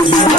Yeah.